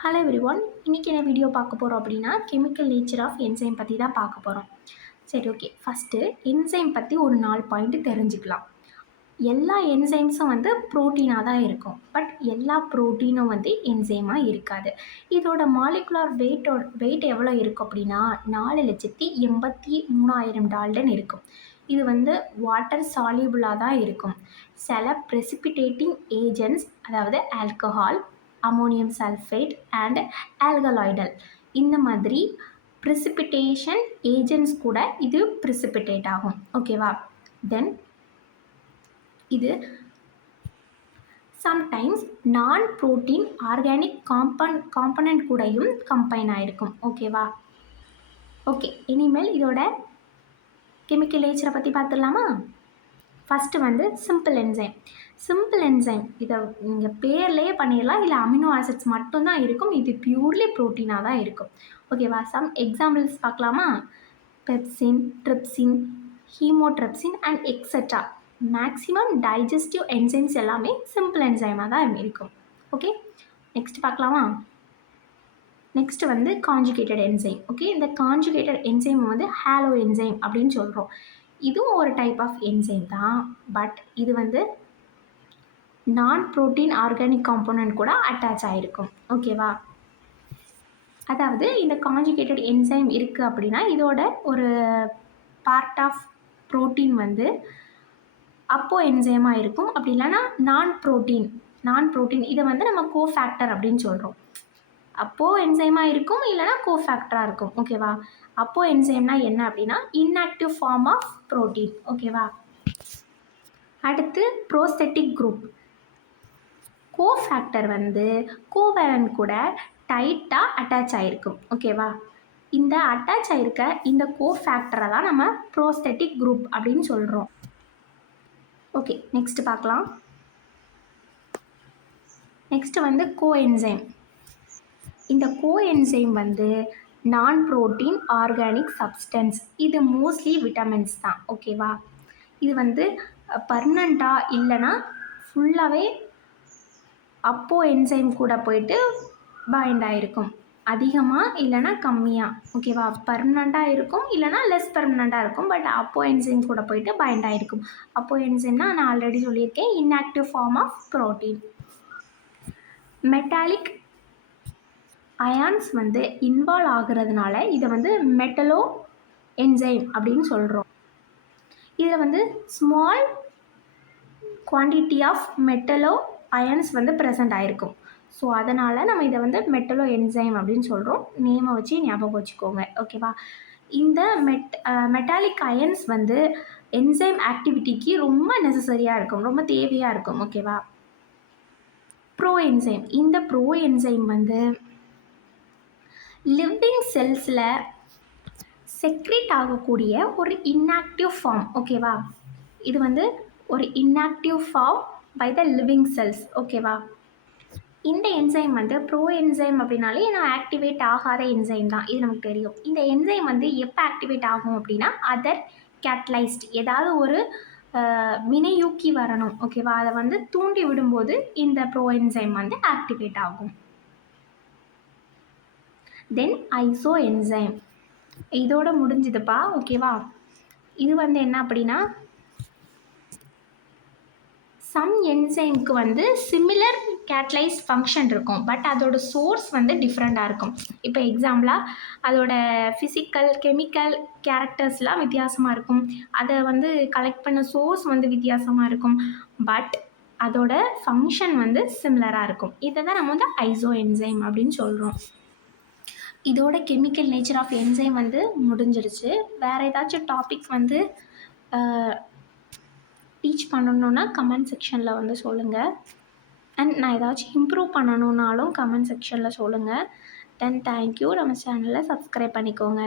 Hello everyone. இன்றைக்கி என்ன video பார்க்க போகிறோம் அப்படின்னா கெமிக்கல் நேச்சர் ஆஃப் என்சைம் பற்றி தான் பார்க்க போகிறோம். சரி, ஓகே. ஃபஸ்ட்டு என்சைம் பற்றி ஒரு 4 பாயிண்ட்டு தெரிஞ்சுக்கலாம். எல்லா என்சைம்ஸும் ப்ரோட்டீனாக தான் இருக்கும். பட் எல்லா ப்ரோட்டீனும் என்சைமாக இருக்காது. இதோட மாலிகுலார் வெயிட் எவ்வளோ இருக்கும் அப்படின்னா 4,83,000 டால்டன் இருக்கும். இது வாட்டர் சால்யூபிளாக தான் இருக்கும். சில ப்ரெசிபிடேட்டிங் ஏஜென்ட்ஸ், அதாவது ஆல்கஹால், அமோனியம் சல்ஃபேட் அண்ட் ஆல்கலாய்டல், இந்த மாதிரி ப்ரிசிபிடேஷன் ஏஜென்ட்ஸ் கூட இது ப்ரிசிபிடேட் ஆகும். ஓகேவா? தென் இது சம்டைம்ஸ் நான் ப்ரோட்டீன் ஆர்கானிக் காம்பனண்ட் கூடயும் கம்பைன் ஆகிருக்கும். ஓகேவா? ஓகே, இனிமேல் இதோட கெமிக்கல் நேச்சரை பற்றி பார்த்துடலாமா? First simple enzyme. Simple enzyme இதை நீங்கள் பேர்லேயே பண்ணிடலாம், இல்லை அமினோ ஆசிட்ஸ் மட்டும்தான் இருக்கும். இது பியூர்லி ப்ரோட்டீனாக தான் இருக்கும். ஓகேவா? சம் எக்ஸாம்பிள்ஸ் பார்க்கலாமா? Pepsin, trypsin, chymotrypsin and etcetera. Maximum digestive enzymes எல்லாமே சிம்பிள் என்சைமாக தான் இருக்கும். ஓகே, நெக்ஸ்ட் பார்க்கலாமா? Next conjugated enzyme. ஓகே, இந்த காஞ்சுகேட்டட் என்சைம் ஹாலோ என்சைம் அப்படின்னு சொல்கிறோம். இதுவும் ஒரு டைப் ஆஃப் என்சைம் தான். பட் இது நான் ப்ரோட்டீன் ஆர்கானிக் காம்போனன்ட் கூட அட்டாச் ஆகிருக்கும். ஓகேவா? அதாவது இந்த காஞ்சுகேட்டட் என்சைம் இருக்குது அப்படின்னா இதோட ஒரு பார்ட் ஆஃப் ப்ரோட்டீன் அப்போ என்சைமாக இருக்கும். அப்படி இல்லைன்னா நான் ப்ரோட்டீன் இதை நம்ம கோஃபேக்டர் அப்படின்னு சொல்கிறோம். அப்போது என்சைமாக இருக்கும், இல்லைனா கோஃபேக்டராக இருக்கும். ஓகேவா? அப்போது என்சைம்னா என்ன அப்படின்னா இன்ஆக்டிவ் ஃபார்ம் ஆஃப் ப்ரோட்டீன். ஓகேவா? அடுத்து ப்ரோஸ்டெட்டிக் குரூப். கோஃபேக்டர் கோவேலன்ட் கூட டைட்டாக அட்டாச் ஆகிருக்கும். ஓகேவா? இந்த அட்டாச் ஆகிருக்க இந்த கோஃபேக்டரை தான் நம்ம ப்ரோஸ்டெட்டிக் குரூப் அப்படின்னு சொல்கிறோம். ஓகே, நெக்ஸ்ட் பார்க்கலாம். Next coenzyme. இந்த கோஎன்சைம் நான் ப்ரோட்டீன் ஆர்கானிக் சப்ஸ்டன்ஸ். இது மோஸ்ட்லி விட்டமின்ஸ் தான். ஓகேவா? இது பர்மனண்ட்டாக இல்லைன்னா ஃபுல்லாகவே அப்போ என்சைம் கூட போயிட்டு பைண்ட் ஆகிருக்கும். அதிகமாக இல்லைனா கம்மியாக. ஓகேவா? பர்மனண்ட்டாக இருக்கும், இல்லைனா லெஸ் பர்மனண்ட்டாக இருக்கும். பட் அப்போ என்சைம் கூட போயிட்டு பைண்ட் ஆகிருக்கும். அப்போ என்சைம்னா நான் ஆல்ரெடி சொல்லியிருக்கேன், inactive form of protein. Metallic ions involve ஆகுறதுனால இதை மெட்டலோ என்சைம் அப்படின்னு சொல்கிறோம். இதில் small quantity of metallo ions present ஆகிருக்கும். ஸோ அதனால் நம்ம இதை மெட்டலோ என்சைம் அப்படின்னு சொல்கிறோம். நேமை வச்சு ஞாபகம் வச்சுக்கோங்க. ஓகேவா? இந்த மெட்டாலிக் அயன்ஸ் என்சைம் ஆக்டிவிட்டிக்கு ரொம்ப நெசசரியாக இருக்கும், ரொம்ப தேவையாக இருக்கும். ஓகேவா? Pro enzyme. இந்த ப்ரோ என்சைம் லிவிங் செல்ஸில் செக்ரேட் ஆகக்கூடிய ஒரு இன்ஆக்டிவ் ஃபார்ம். ஓகேவா? இது ஒரு inactive form by the living cells. ஓகேவா? இந்த என்சைம் ப்ரோ என்சைம் அப்படின்னாலே நான் ஆக்டிவேட் ஆகாத என்சைம் தான், இது நமக்கு தெரியும். இந்த என்சைம் எப்போ ஆக்டிவேட் ஆகும் அப்படின்னா அதர் கேட்டலைஸ்ட், ஏதாவது ஒரு வினையூக்கி வரணும். ஓகேவா? அதை தூண்டி விடும்போது இந்த ப்ரோ என்சைம் ஆக்டிவேட் ஆகும். தென் ஐசோ என்சைம். இதோட முடிஞ்சுதுப்பா. ஓகேவா? இது என்ன அப்படின்னா சம் என்சைமுக்கு சிமிலர் கேட்டலைஸ் ஃபங்க்ஷன் இருக்கும். பட் அதோட சோர்ஸ் டிஃப்ரெண்ட்டாக இருக்கும். இப்போ எக்ஸாம்பிளாக அதோட ஃபிசிக்கல் கெமிக்கல் கேரக்டர்ஸ்லாம் வித்தியாசமாக இருக்கும். அதை கலெக்ட் பண்ண சோர்ஸ் வித்தியாசமாக இருக்கும். பட் அதோட ஃபங்க்ஷன் சிமிலராக இருக்கும். இதை தான் நம்ம ஐசோ என்சைம் அப்படின்னு சொல்கிறோம். இதோட கெமிக்கல் நேச்சர் ஆஃப் என்சைம் முடிஞ்சிருச்சு. வேறு ஏதாச்சும் டாபிக் டீச் பண்ணணுன்னா கமெண்ட் செக்ஷனில் சொல்லுங்கள். அண்ட் நான் ஏதாச்சும் இம்ப்ரூவ் பண்ணணுன்னாலும் கமெண்ட் செக்ஷனில் சொல்லுங்கள். தென் தேங்க்யூ. நம்ம சேனலை சப்ஸ்கிரைப் பண்ணிக்கோங்க.